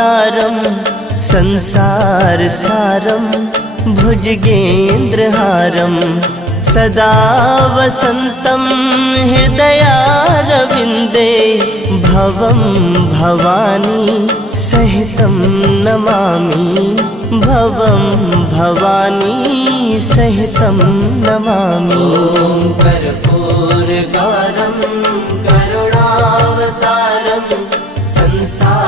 करुणावतारं संसारसारं भुजगेन्द्रहारं सदा वसन्तं हृदयारविन्दे भवं भवानी सहितं नमामि भवं भवानी सहितं नमामि। कर्पूरगौरं करुणावतारं संसार